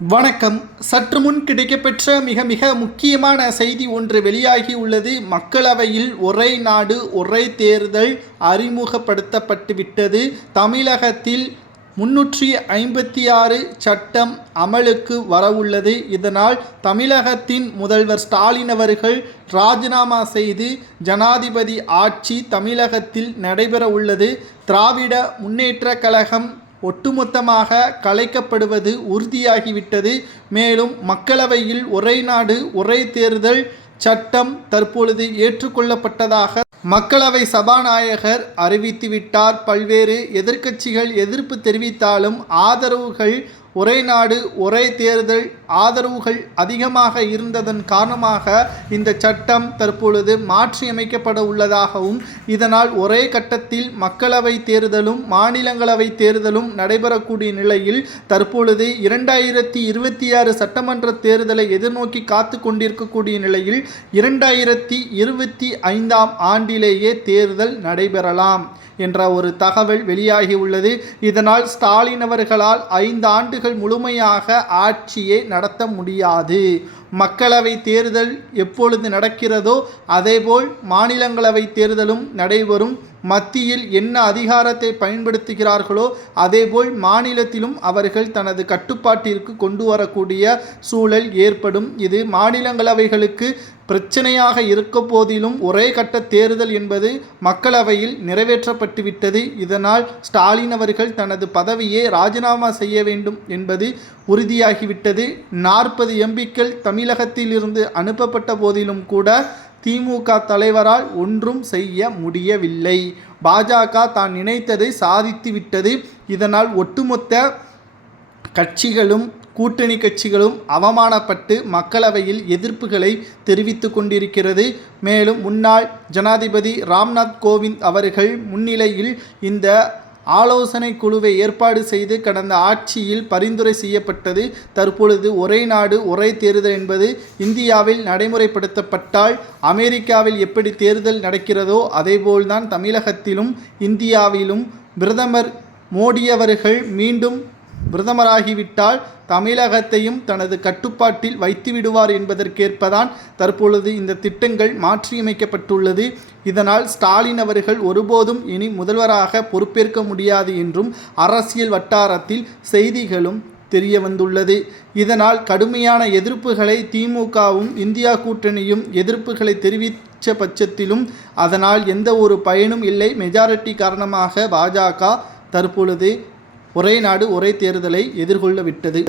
வணக்கம். சற்று முன் கிடைக்கப்பெற்ற மிக மிக முக்கியமான செய்தி ஒன்று வெளியாகி உள்ளது. மக்களவையில் ஒரே நாடு ஒரே தேர்தல் அறிமுகப்படுத்தப்பட்டுவிட்டது தமிழகத்தில் முன்னூற்றி ஐம்பத்தி ஆறு சட்டம் அமலுக்கு வரவுள்ளது இதனால் தமிழகத்தின் முதல்வர் ஸ்டாலின் அவர்கள் ராஜினாமா செய்து ஜனாதிபதி ஆட்சி தமிழகத்தில் நடைபெற உள்ளது. திராவிட முன்னேற்ற கழகம் ஒட்டுமொத்தமாக கலைக்கப்படுவது உறுதியாகிவிட்டது. மேலும் மக்களவையில் ஒரே நாடு ஒரே தேர்தல் சட்டம் தற்பொழுது ஏற்றுக்கொள்ளப்பட்டதாக மக்களவை சபாநாயகர் அறிவித்துவிட்டார். பல்வேறு எதிர்க்கட்சிகள் எதிர்ப்பு தெரிவித்தாலும் ஆதரவுகள் ஒரே நாடு ஒரே தேர்தல் ஆதரவுகள் அதிகமாக இருந்ததன் காரணமாக இந்த சட்டம் தற்பொழுது மாற்றியமைக்கப்பட உள்ளதாகவும் இதனால் ஒரே கட்டத்தில் மக்களவை தேர்தலும் மாநிலங்களவை தேர்தலும் நடைபெறக்கூடிய நிலையில் தற்பொழுது இரண்டாயிரத்தி இருபத்தி ஆறு சட்டமன்ற தேர்தலை எதிர்நோக்கி காத்து கொண்டிருக்கக்கூடிய நிலையில் இரண்டாயிரத்தி இருபத்தி ஐந்தாம் ஆண்டிலேயே தேர்தல் நடைபெறலாம். என்ற ஒரு தகவல் வெளியாகியுள்ளது. இதனால் ஸ்டாலின் அவர்களால் ஐந்து ஆண்டுகள் முழுமையாக ஆட்சியை நடத்த முடியாது. மக்களவை தேர்தல் எப்பொழுது நடக்கிறதோ அதேபோல் மாநிலங்களவை தேர்தலும் நடைபெறும். மத்தியில் என்ன அதிகாரத்தை பயன்படுத்துகிறார்களோ அதேபோல் மாநிலத்திலும் அவர்கள் தனது கட்டுப்பாட்டிற்கு கொண்டு வரக்கூடிய சூழல் ஏற்படும். இது மாநிலங்களவைகளுக்கு பிரச்சனையாக இருக்க போதிலும் ஒரே கட்ட தேர்தல் என்பது மக்களவையில் நிறைவேற்றப்பட்டுவிட்டது இதனால் ஸ்டாலின் அவர்கள் தனது பதவியை ராஜினாமா செய்ய வேண்டும் என்பது உறுதியாகிவிட்டது. நாற்பது எம்பிக்கள் தமிழகத்திலிருந்து அனுப்பப்பட்ட போதிலும் கூட திமுக தலைவரால் ஒன்றும் செய்ய முடியவில்லை. பாஜக தான் நினைத்ததை சாதித்துவிட்டது இதனால் ஒட்டுமொத்த கட்சிகளும் கூட்டணி கட்சிகளும் அவமானப்பட்டு மக்களவையில் எதிர்ப்புகளை தெரிவித்து கொண்டிருக்கிறது. மேலும் முன்னாள் ஜனாதிபதி ராம்நாத் கோவிந்த் அவர்கள் முன்னிலையில் இந்த ஆலோசனை குழுவை ஏற்பாடு செய்து கடந்த ஆட்சியில் பரிந்துரை செய்யப்பட்டது. தற்பொழுது ஒரே நாடு ஒரே தேர்தல் என்பது இந்தியாவில் நடைமுறைப்படுத்தப்பட்டால் அமெரிக்காவில் எப்படி தேர்தல் நடக்கிறதோ அதேபோல்தான் தமிழகத்திலும் இந்தியாவிலும் பிரதமர் மோடி அவர்கள் மீண்டும் பிரதமராகிவிட்டால் தமிழகத்தையும் தனது கட்டுப்பாட்டில் வைத்து விடுவார் என்பதற்கேற்பதான் தற்பொழுது இந்த திட்டங்கள் மாற்றியமைக்கப்பட்டுள்ளது. இதனால் ஸ்டாலின் அவர்கள் ஒருபோதும் இனி முதல்வராக பொறுப்பேற்க முடியாது என்றும் அரசியல் வட்டாரத்தில் செய்திகளும் தெரிய வந்துள்ளது இதனால் கடுமையான எதிர்ப்புகளை திமுகவும் இந்தியா கூட்டணியும் எதிர்ப்புகளை தெரிவித்த பட்சத்திலும் அதனால் எந்த ஒரு பயனும் இல்லை. மெஜாரிட்டி காரணமாக பாஜக தற்பொழுது ஒரே நாடு ஒரே தேர்தலை எதிர்கொள்ள விட்டது.